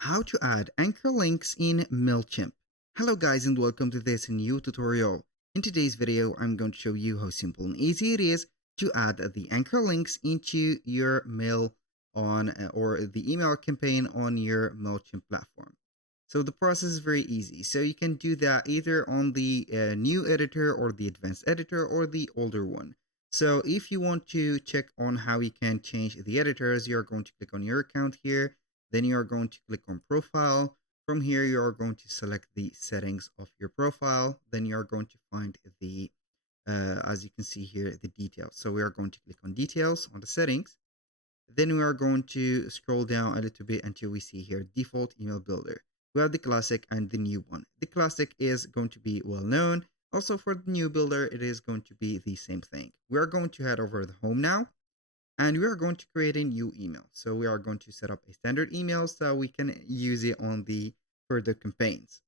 How to add anchor links in Mailchimp. Hello guys and welcome to this new tutorial. In today's video, I'm going to show you how simple and easy it is to add the anchor links into your mail on or the email campaign on your Mailchimp platform. So the process is very easy. So you can do that either on the new editor or the advanced editor or the older one. So if you want to check on how you can change the editors, you're going to click on your account here. Then you are going to click on profile. From here, you are going to select the settings of your profile. Then you are going to find the, as you can see here, the details. So we are going to click on details on the settings. Then we are going to scroll down a little bit until we see here default email builder. We have the classic and the new one. The classic is going to be well known. Also for the new builder, it is going to be the same thing. We are going to head over the home now and we are going to create a new email. So we are going to set up a standard email so we can use it on the further campaigns.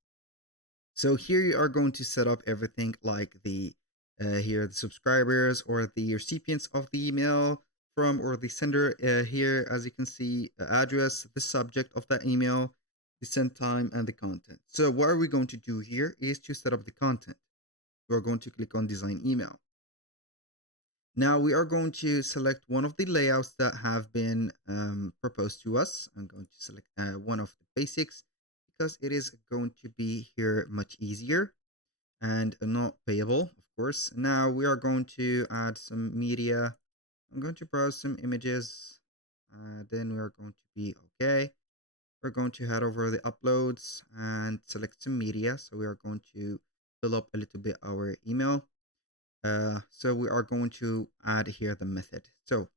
So here you are going to set up everything like the here the subscribers or the recipients of the email from or the sender here, as you can see, address, the subject of that email, the send time, and the content. So what are we going to do here is to set up the content. We're going to click on design email. Now we are going to select one of the layouts that have been proposed to us. I'm going to select one of the basics because it is going to be here much easier and not payable, of course. Now we are going to add some media. I'm going to browse some images. Then we are going to be okay. We're going to head over the uploads and select some media. So we are going to fill up a little bit our email. So we are going to add here the method. So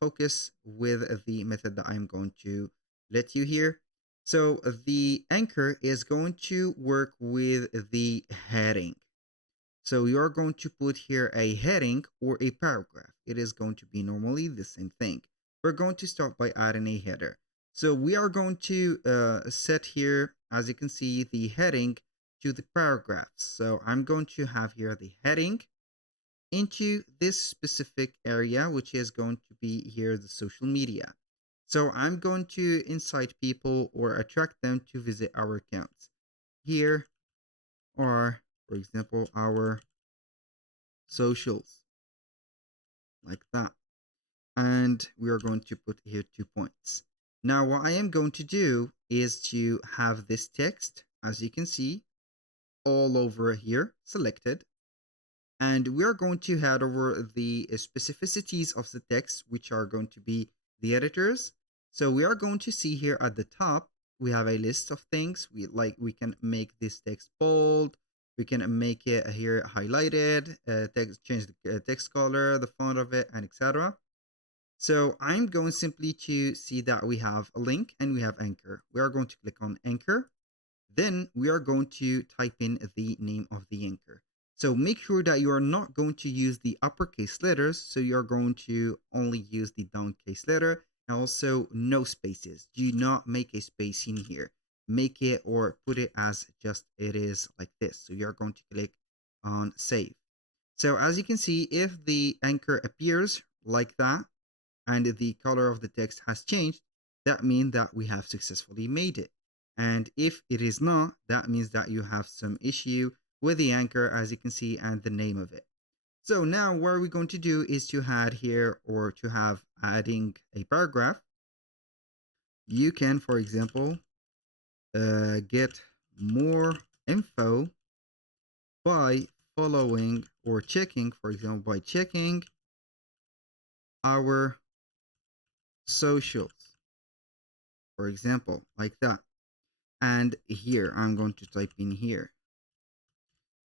focus with the method that I'm going to let you here. So the anchor is going to work with the heading. So you're going to put here a heading or a paragraph. It is going to be normally the same thing. We're going to start by adding a header. So we are going to set here, as you can see, the heading to the paragraphs. So I'm going to have here the heading into this specific area, which is going to be here the social media. So I'm going to incite people or attract them to visit our accounts. Here are, for example, our socials, like that. And we are going to put here 2 points. Now, what I am going to do is to have this text, as you can see, all over here selected. And we are going to head over the specificities of the text, which are going to be the editors. So we are going to see here at the top, we have a list of things. We can make this text bold. We can make it here highlighted, change the text color, the font of it, and etc. So I'm going simply to see that we have a link and we have anchor. We are going to click on anchor. Then we are going to type in the name of the anchor. So make sure that you are not going to use the uppercase letters. So you're going to only use the downcase letter, and also no spaces. Do not make a space in here. Make it or put it as just it is like this. So you're going to click on save. So as you can see, if the anchor appears like that and the color of the text has changed, that means that we have successfully made it. And if it is not, that means that you have some issue with the anchor, as you can see, and the name of it. So now what we're going to do is to add here, or to have adding a paragraph. You can, for example, get more info by following or checking, for example, by checking our socials, for example, like that. And here, I'm going to type in here.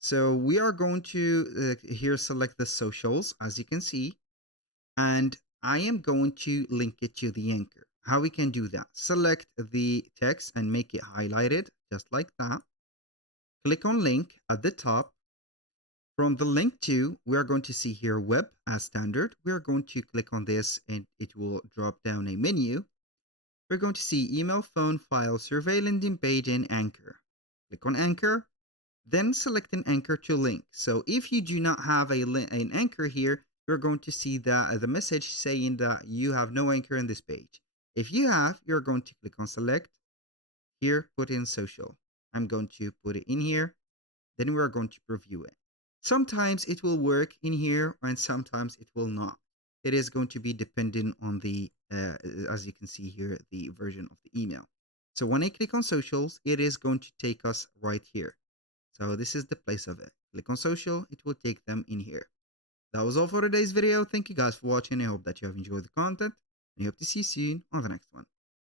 So we are going to here select the socials, as you can see, and I am going to link it to the anchor. How we can do that? Select the text and make it highlighted, just like that. Click on link at the top. From the link to, we are going to see here web as standard. We are going to click on this and it will drop down a menu. We're going to see email, phone, file, survey, landing page, and anchor. Click on anchor. Then select an anchor to link. So if you do not have an anchor here, you're going to see that the message saying that you have no anchor in this page. If you have, you're going to click on select. Here, put in social. I'm going to put it in here. Then we're going to preview it. Sometimes it will work in here and sometimes it will not. It is going to be dependent on the, as you can see here, the version of the email. So when I click on socials, it is going to take us right here. So this is the place of it. Click on social, it will take them in here. That was all for today's video. Thank you guys for watching. I hope that you have enjoyed the content and I hope to see you soon on the next one.